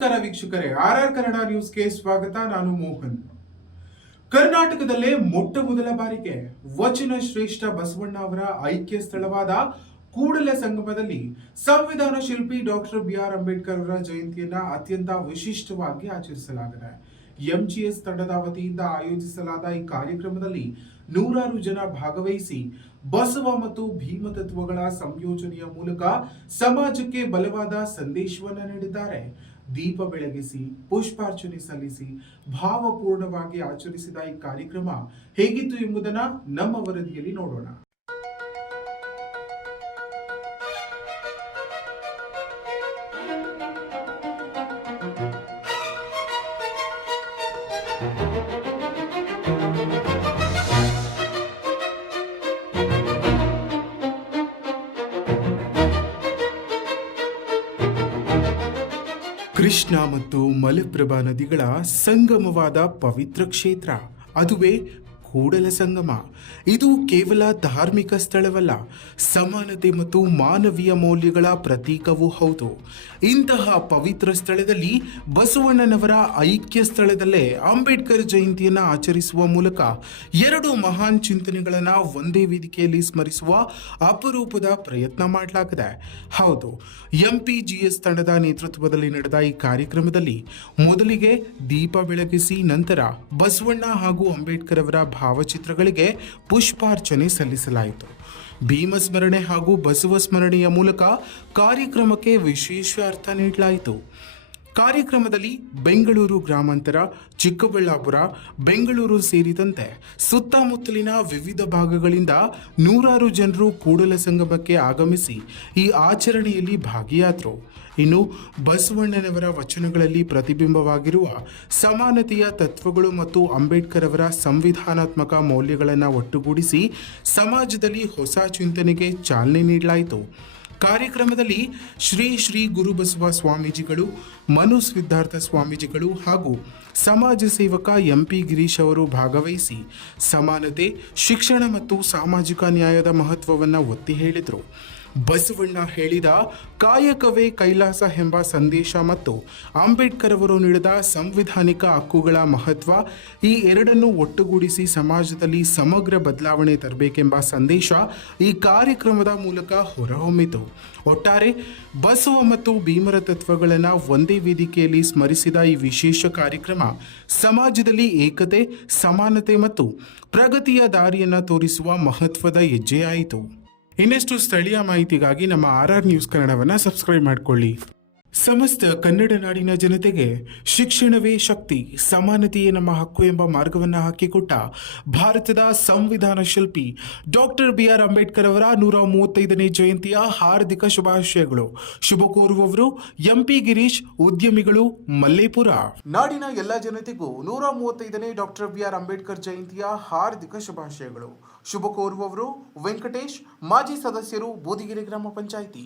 ನಮಸ್ಕಾರ ವೀಕ್ಷಕರೇ, ಆರ್ ಕನ್ನಡ ನ್ಯೂಸ್ಗೆ ಸ್ವಾಗತ. ನಾನು ಮೋಹನ್. ಕರ್ನಾಟಕದಲ್ಲೇ ಮೊಟ್ಟ ಮೊದಲ ಬಾರಿಗೆ ವಚನ ಶ್ರೇಷ್ಠ ಬಸವಣ್ಣ ಅವರ ಐಕ್ಯ ಸ್ಥಳವಾದ ಕೂಡಲ ಸಂಗಮದಲ್ಲಿ ಸಂವಿಧಾನ ಶಿಲ್ಪಿ ಡಾಕ್ಟರ್ ಬಿ.ಆರ್. ಅಂಬೇಡ್ಕರ್ ಅವರ ಜಯಂತಿಯನ್ನ ಅತ್ಯಂತ ವಿಶಿಷ್ಟವಾಗಿ ಆಚರಿಸಲಾಗಿದೆ. ಎಂಜಿಎಸ್ ತಂಡದ ವತಿಯಿಂದ ಆಯೋಜಿಸಲಾದ ಈ ಕಾರ್ಯಕ್ರಮದಲ್ಲಿ ನೂರಾರು ಜನ ಭಾಗವಹಿಸಿ ಬಸವ ಮತ್ತು ಭೀಮ ತತ್ವಗಳ ಸಂಯೋಜನೆಯ ಮೂಲಕ ಸಮಾಜಕ್ಕೆ ಬಲವಾದ ಸಂದೇಶವನ್ನ ನೀಡಿದ್ದಾರೆ. ದೀಪ ಬೆಳಗಿಸಿ ಪುಷ್ಪಾರ್ಚನೆ ಸಲ್ಲಿಸಿ ಭಾವಪೂರ್ಣವಾಗಿ ಆಚರಿಸಿದ ಈ ಕಾರ್ಯಕ್ರಮ ಹೇಗಿತ್ತು ಎಂಬುದನ್ನ ನಮ್ಮ ವರದಿಯಲ್ಲಿ ನೋಡೋಣ. ಕೃಷ್ಣ ಮತ್ತು ಮಲಪ್ರಭಾ ನದಿಗಳ ಸಂಗಮವಾದ ಪವಿತ್ರ ಕ್ಷೇತ್ರ, ಅದುವೇ ಕೂಡಲ ಸಂಗಮ. ಇದು ಕೇವಲ ಧಾರ್ಮಿಕ ಸ್ಥಳವಲ್ಲ, ಸಮಾನತೆ ಮತ್ತು ಮಾನವೀಯ ಮೌಲ್ಯಗಳ ಪ್ರತೀಕವೂ ಹೌದು. ಇಂತಹ ಪವಿತ್ರ ಸ್ಥಳದಲ್ಲಿ ಬಸವಣ್ಣನವರ ಐಕ್ಯ ಸ್ಥಳದಲ್ಲೇ ಅಂಬೇಡ್ಕರ್ ಜಯಂತಿಯನ್ನು ಆಚರಿಸುವ ಮೂಲಕ ಎರಡು ಮಹಾನ್ ಚಿಂತನೆಗಳನ್ನು ಒಂದೇ ವೇದಿಕೆಯಲ್ಲಿ ಸ್ಮರಿಸುವ ಅಪರೂಪದ ಪ್ರಯತ್ನ ಮಾಡಲಾಗಿದೆ. ಹೌದು, ಎಂಪಿಜಿಎಸ್ ತಂಡದ ನೇತೃತ್ವದಲ್ಲಿ ನಡೆದ ಈ ಕಾರ್ಯಕ್ರಮದಲ್ಲಿ ಮೊದಲಿಗೆ ದೀಪ ಬೆಳಗಿಸಿ ನಂತರ ಬಸವಣ್ಣ ಹಾಗೂ ಅಂಬೇಡ್ಕರ್ ಅವರ ಭಾವಚಿತ್ರಗಳಿಗೆ ಪುಷ್ಪಾರ್ಚನೆ ಸಲ್ಲಿಸಲಾಯಿತು. ಭೀಮಸ್ಮರಣೆ ಹಾಗೂ ಬಸವ ಸ್ಮರಣೆಯ ಮೂಲಕ ಕಾರ್ಯಕ್ರಮಕ್ಕೆ ವಿಶೇಷ ಅರ್ಥ ನೀಡಲಾಯಿತು. ಕಾರ್ಯಕ್ರಮದಲ್ಲಿ ಬೆಂಗಳೂರು ಗ್ರಾಮಾಂತರ, ಚಿಕ್ಕಬಳ್ಳಾಪುರ, ಬೆಂಗಳೂರು ಸೇರಿದಂತೆ ಸುತ್ತಮುತ್ತಲಿನ ವಿವಿಧ ಭಾಗಗಳಿಂದ ನೂರಾರು ಜನರು ಕೂಡಲ ಸಂಗಮಕ್ಕೆ ಆಗಮಿಸಿ ಈ ಆಚರಣೆಯಲ್ಲಿ ಭಾಗಿಯಾದರು. ಇನ್ನು ಬಸವಣ್ಣನವರ ವಚನಗಳಲ್ಲಿ ಪ್ರತಿಬಿಂಬವಾಗಿರುವ ಸಮಾನತೆಯ ತತ್ವಗಳು ಮತ್ತು ಅಂಬೇಡ್ಕರ್ ಅವರ ಸಂವಿಧಾನಾತ್ಮಕ ಮೌಲ್ಯಗಳನ್ನು ಒಟ್ಟುಗೂಡಿಸಿ ಸಮಾಜದಲ್ಲಿ ಹೊಸ ಚಿಂತನೆಗೆ ಚಾಲನೆ ನೀಡಲಾಯಿತು. ಕಾರ್ಯಕ್ರಮದಲ್ಲಿ ಶ್ರೀ ಶ್ರೀ ಗುರುಬಸವ ಸ್ವಾಮೀಜಿಗಳು, ಮನು ಸಿದ್ಧಾರ್ಥ ಸ್ವಾಮೀಜಿಗಳು ಹಾಗೂ ಸಮಾಜ ಸೇವಕ ಎಂಪಿ ಗಿರೀಶ್ ಅವರು ಭಾಗವಹಿಸಿ ಸಮಾನತೆ, ಶಿಕ್ಷಣ ಮತ್ತು ಸಾಮಾಜಿಕ ನ್ಯಾಯದ ಮಹತ್ವವನ್ನು ಒತ್ತಿ ಹೇಳಿದರು. ಬಸವಣ್ಣ ಹೇಳಿದ ಕಾಯಕವೇ ಕೈಲಾಸ ಎಂಬ ಸಂದೇಶ ಮತ್ತು ಅಂಬೇಡ್ಕರ್ ಅವರು ನೀಡಿದ ಸಂವಿಧಾನಿಕ ಹಕ್ಕುಗಳ ಮಹತ್ವ, ಈ ಎರಡನ್ನು ಒಟ್ಟುಗೂಡಿಸಿ ಸಮಾಜದಲ್ಲಿ ಸಮಗ್ರ ಬದಲಾವಣೆ ತರಬೇಕೆಂಬ ಸಂದೇಶ ಈ ಕಾರ್ಯಕ್ರಮದ ಮೂಲಕ ಹೊರಹೊಮ್ಮಿತು. ಒಟ್ಟಾರೆ ಬಸವ ಮತ್ತು ಭೀಮರ ತತ್ವಗಳನ್ನು ಒಂದೇ ವೇದಿಕೆಯಲ್ಲಿ ಸ್ಮರಿಸಿದ ಈ ವಿಶೇಷ ಕಾರ್ಯಕ್ರಮ ಸಮಾಜದಲ್ಲಿ ಏಕತೆ, ಸಮಾನತೆ ಮತ್ತು ಪ್ರಗತಿಯ ದಾರಿಯನ್ನು ತೋರಿಸುವ ಮಹತ್ವದ ಹೆಜ್ಜೆಯಾಯಿತು. ಇನ್ನಷ್ಟು ಸ್ಥಳೀಯ ಮಾಹಿತಿಗಾಗಿ ನಮ್ಮ ಆರ್ ನ್ಯೂಸ್ ಕನ್ನಡವನ್ನು ಸಬ್ಸ್ಕ್ರೈಬ್ ಮಾಡಿಕೊಳ್ಳಿ. ಸಮಸ್ತ ಕನ್ನಡ ನಾಡಿನ ಜನತೆಗೆ ಶಿಕ್ಷಣವೇ ಶಕ್ತಿ, ಸಮಾನತೆಯೇ ನಮ್ಮ ಹಕ್ಕು ಎಂಬ ಮಾರ್ಗವನ್ನು ಹಾಕಿಕೊಟ್ಟ ಭಾರತದ ಸಂವಿಧಾನ ಶಿಲ್ಪಿ ಡಾಕ್ಟರ್ ಬಿ.ಆರ್. ಅಂಬೇಡ್ಕರ್ ಅವರ 135ನೇ ಜಯಂತಿಯ ಹಾರ್ದಿಕ ಶುಭಾಶಯಗಳು. ಶುಭ ಕೋರುವವರು ಎಂಪಿ ಗಿರೀಶ್, ಉದ್ಯಮಿಗಳು, ಮಲ್ಲೇಪುರ. ನಾಡಿನ ಎಲ್ಲ ಜನತೆಗೂ 135ನೇ ಡಾಕ್ಟರ್ ಬಿ.ಆರ್. ಅಂಬೇಡ್ಕರ್ ಜಯಂತಿಯ ಹಾರ್ದಿಕ ಶುಭಾಶಯಗಳು. ಶುಭ ಕೋರುವವರು ವೆಂಕಟೇಶ್, ಮಾಜಿ ಸದಸ್ಯರು, ಬೋದಿಗೆರೆ ಗ್ರಾಮ ಪಂಚಾಯಿತಿ.